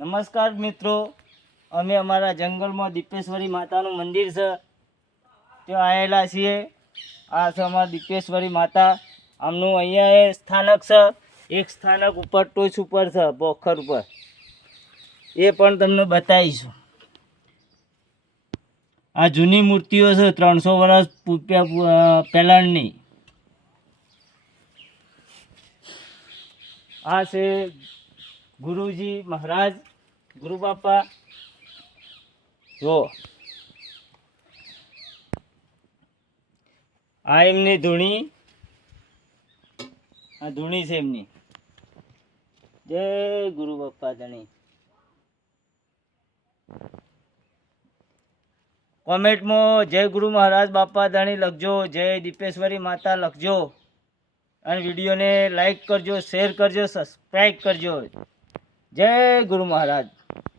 નમસ્કાર મિત્રો, અમે અમારા જંગલમાં દીપેશ્વરી માતાનું મંદિર છે ત્યાં આવેલા છીએ. આ છે અમારા દીપેશ્વરી માતા. આમનું અહીંયા એ સ્થાનક છે, એક સ્થાનક ઉપર ટોચ ઉપર છે, પોખર ઉપર. એ પણ તમને બતાવીશું. આ જૂની મૂર્તિઓ છે, 300 વર્ષ પહેલાંની. આ છે ગુરુજી મહારાજ, ગુરુ બાપા. જો આ એમની ધૂણી, આ ધૂણી છે એમની. જય ગુરુ બાપા ધણી. કોમેન્ટમાં જય ગુરુ મહારાજ બાપા ધણી લખજો, જય દીપેશ્વરી માતા લખજો, અને વિડીયોને લાઈક કરજો, શેર કરજો, સબસ્ક્રાઈબ કરજો. જય ગુરુ મહારાજ.